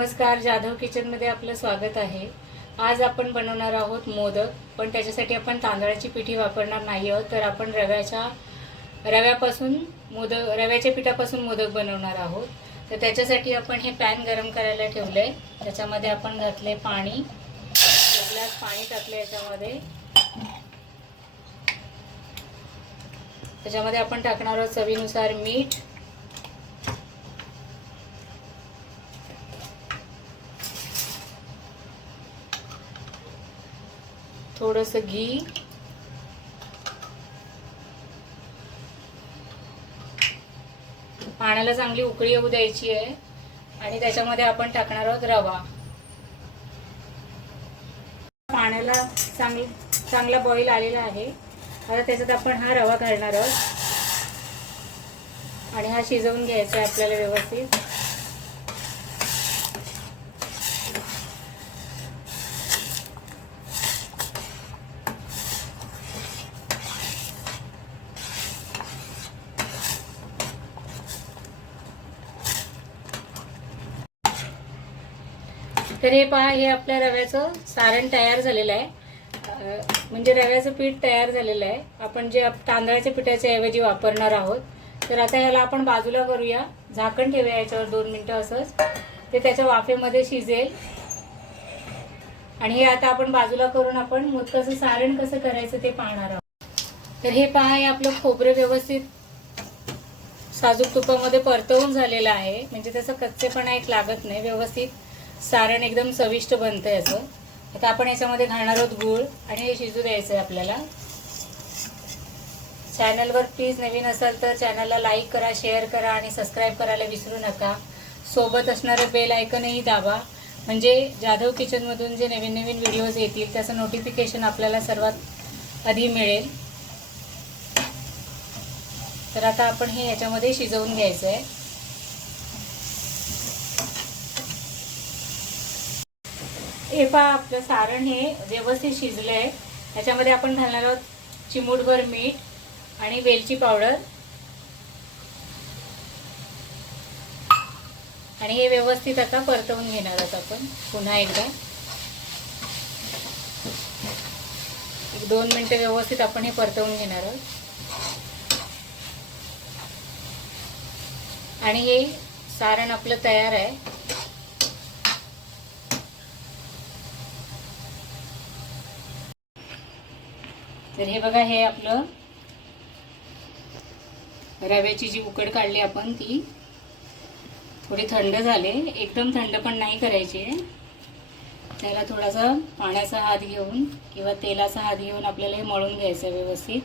नमस्कार जाधव किचनमध्ये आपलं स्वागत आहे. आज आपण बनवणार आहोत मोदक पण त्याच्यासाठी आपण तांदळाची पिठी वापरणार नाही आहोत तर आपण रव्याच्या रव्यापासून मोदक रव्याच्या पिठापासून मोदक बनवणार आहोत. तर त्याच्यासाठी आपण हे पॅन गरम करायला ठेवलं आहे त्याच्यामध्ये आपण घातले पाणी. ग्लास पाणी टाकलं याच्यामध्ये. त्याच्यामध्ये आपण टाकणार आहोत चवीनुसार मीठ. थोडंसं घी. पाण्याला चांगली उकळी येऊ द्यायची आहे. आणि त्याच्यामध्ये आपण टाकणार आहोत रवा. पाण्याला चांगली चांगला बॉईल आलेला आहे. आता त्याच्यात आपण हा रवा घालणार आहोत. आणि हा शिजवून घ्यायचा आहे आपल्याला व्यवस्थित. तर हे पहा हे आपल्या रव्याचं सारण तयार झालेलं आहे. म्हणजे रव्याचं पीठ तयार झालेलं आहे. आपण जे तांदळाच्या पिठाच्या ऐवजी वापरणार आहोत. तर आता ह्याला आपण बाजूला करूया. झाकण ठेवूया याच्यावर दोन मिनटं असंच. ते त्याच्या वाफेमध्ये शिजेल. आणि हे आता आपण बाजूला करून आपण मोदकाचं सारण कसं करायचं ते पाहणार आहोत. तर हे पहा हे आपलं खोबरं व्यवस्थित साजूक तुपामध्ये परतवून झालेलं आहे. म्हणजे त्याचा कच्चेपणा एक लागत नाही. व्यवस्थित सारण एकदम चविष्ट बनतं याचं आता आपण याच्यामध्ये घालणार आहोत गूळ आणि हे शिजू द्यायचं आहे आपल्याला चॅनलवर प्लीज नवीन असाल तर चॅनलला लाईक करा शेअर करा आणि सबस्क्राईब करायला विसरू नका. सोबत असणारं बेल आयकनही दाबा. म्हणजे जाधव किचनमधून जे नवीन नवीन व्हिडिओज येतील त्याचं नोटिफिकेशन आपल्याला सर्वात आधी मिळेल. तर आता आपण हे याच्यामध्ये शिजवून घ्यायचं आहे हे पहा आपलं सारण हे व्यवस्थित शिजलं आहे. त्याच्यामध्ये आपण घालणार आहोत चिमूटभर मीठ आणि वेलची पावडर. आणि हे व्यवस्थित आता परतवून घेणार आहोत आपण पुन्हा एकदा. एक दोन मिनटं व्यवस्थित आपण हे परतवून घेणार आहोत. आणि हे सारण आपलं तयार आहे. तर हे बघा हे आपलं रव्याची जी उकड काढली आपण ती थोडी थंड झाले. एकदम थंड पण नाही करायची. त्याला थोडासा पाण्याचा हात घेऊन किंवा तेलाचा हात घेऊन आपल्याला हे मळून घ्यायचं व्यवस्थित.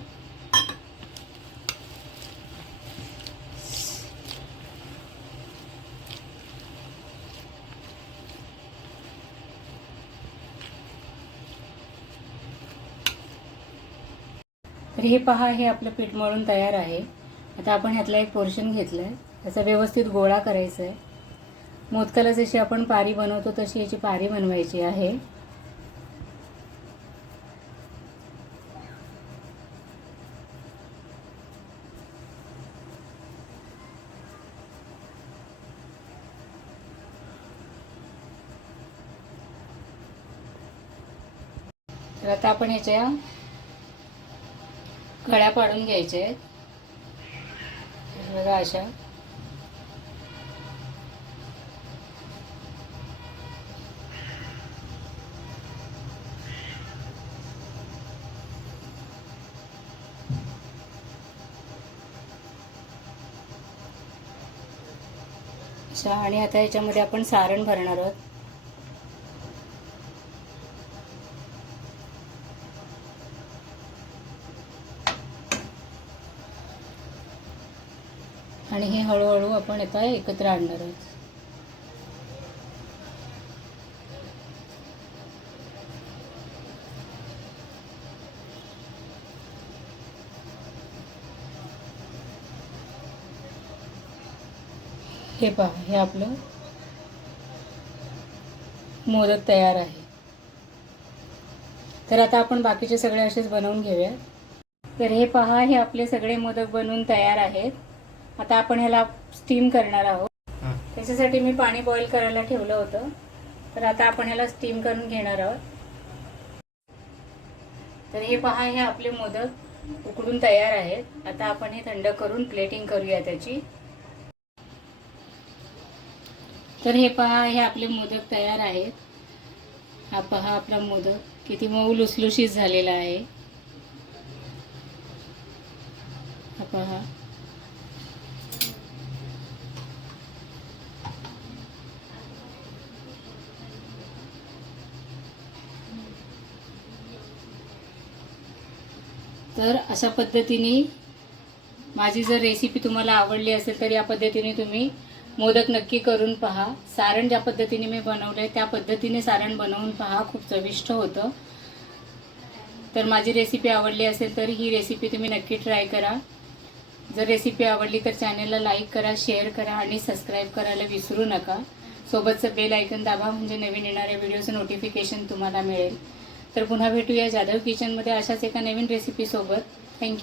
तर हे पहा हे आपलं पीठ मळून तयार आहे. आता आपण ह्यातला एक पोर्शन घेतलं आहे त्याचा व्यवस्थित गोळा करायचा आहे मोदकाला जशी आपण पारी बनवतो तशी याची पारी बनवायची आहे. तर आता आपण याच्या गळ्या पाडून घ्यायचे आहेत. बघा अशा. अशा. आणि आता याच्यामध्ये आपण सारण भरणार आहोत. आणि हे हळूहळू आपण आता एकत्र आणणार आहोत. हे पहा हे आपलं मोदक तयार आहे. तर आता आपण बाकीचे सगळे असेच बनवून घेऊया तर हे पहा हे आपले सगळे मोदक बनवून तयार आहेत. आता आपण ह्याला स्टीम करणार आहोत. त्याच्यासाठी मी पाणी बॉईल करायला ठेवलं होतं. तर आता आपण ह्याला स्टीम करून घेणार आहोत. तर हे पहा हे आपले मोदक उकडून तयार आहेत. आता आपण हे थंड करून प्लेटिंग करूया त्याची. तर हे पहा हे आपले मोदक तयार आहेत. हा पहा आपला मोदक किती मऊ लुसलुशीत झालेला आहे. हा पहा. तर अशा पद्धतीने माझी जर रेसिपी तुम्हाला आवडली असेल तर या पद्धतीने तुम्ही मोदक नक्की करून पहा. सारण ज्या पद्धतीने मी बनवलं आहे त्या पद्धतीने सारण बनवून पहा. खूप चविष्ट होतं. तर माझी रेसिपी आवडली असेल तर ही रेसिपी तुम्ही नक्की ट्राय करा. जर रेसिपी आवडली तर चॅनलला लाईक करा शेअर करा आणि सबस्क्राईब करायला विसरू नका. सोबतचं बेल ऐकन दाबा म्हणजे नवीन येणाऱ्या व्हिडिओचं नोटिफिकेशन तुम्हाला मिळेल. तर पुन्हा भेटूया जाधव किचनमध्ये अशाच एका नवीन रेसिपीसोबत थँक्यू